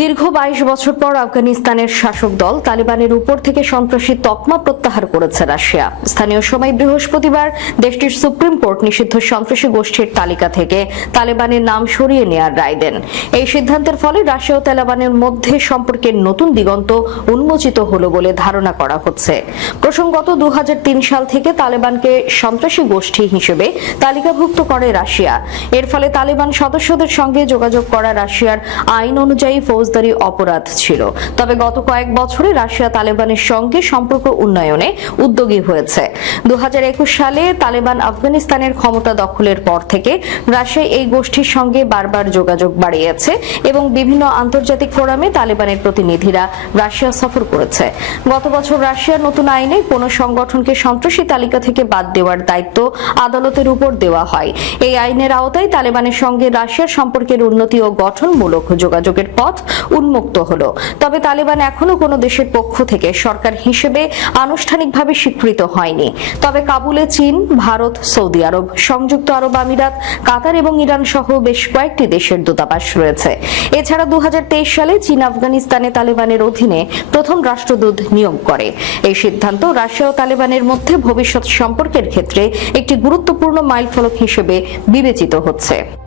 দীর্ঘ বাইশ বছর পর আফগানিস্তানের শাসক দল তালিবানের উপর থেকে সন্ত্রাসী তকমা প্রত্যাহার করেছে রাশিয়া। স্থানীয় সময় বৃহস্পতিবার দেশটির সুপ্রিম কোর্ট নিষিদ্ধ সন্ত্রাসী গোষ্ঠীর তালিকা থেকে তালেবানের নাম সরিয়ে নেওয়ার রায় দেন। এই সিদ্ধান্তের ফলে রাশিয়া ও তালেবানের মধ্যে সম্পর্কের নতুন দিগন্ত উন্মোচিত হলো বলে ধারণা করা হচ্ছে। প্রসঙ্গত দু হাজার তিন সাল থেকে তালেবানকে সন্ত্রাসী গোষ্ঠী হিসেবে তালিকাভুক্ত করে রাশিয়া। এর ফলে তালেবান সদস্যদের সঙ্গে যোগাযোগ করা রাশিয়ার আইন অনুযায়ী ফৌজদারি অপরাধ ছিল। তবে গত কয়েক বছরে রাশিয়া তালেবানের সঙ্গে সম্পর্ক উন্নয়নে উদ্যোগী হয়েছে। দু সালে তালেবান আফগানিস্তানের ক্ষমতা দখলের পর থেকে রাশিয়া এই গোষ্ঠীর সঙ্গে বারবার যোগাযোগ বাড়িয়েছে এবং বিভিন্ন আন্তর্জাতিক ফোরামে তালেবানের প্রতিনিধিরা রাশিয়া সফর করেছে। গত বছর রাশিয়ার নতুন আইনে কোনো সংগঠনকে সন্ত্রাসী তালিকা থেকে বাদ দেওয়ার দায়িত্ব আদালতের উপর দেওয়া হয়। এই আইনের আওতায় তালেবানের সঙ্গে রাশিয়ার সম্পর্কের উন্নতি ও গঠনমূলক যোগাযোগের পথ উন্মুক্ত হলো। তবে তালেবান এখনও কোনো দেশের পক্ষ থেকে সরকার হিসেবে আনুষ্ঠানিকভাবে স্বীকৃত হয়নি। তবে কাবুলে চীন, ভারত, সৌদি আরব, সংযুক্ত আরব আমিরাত, কাতার এবং ইরান সহ বেশ কয়েকটি দেশের দূতাবাস রয়েছে। এছাড়া দু হাজার তেইশ সালে চীন আফগানিস্তানে তালেবানের অধীনে প্রথম রাষ্ট্রদূত নিয়োগ করে। এই সিদ্ধান্ত রাশিয়া ও তালেবানের মধ্যে ভবিষ্যৎ সম্পর্কের ক্ষেত্রে একটি গুরুত্বপূর্ণ মাইলফলক হিসেবে বিবেচিত হচ্ছে।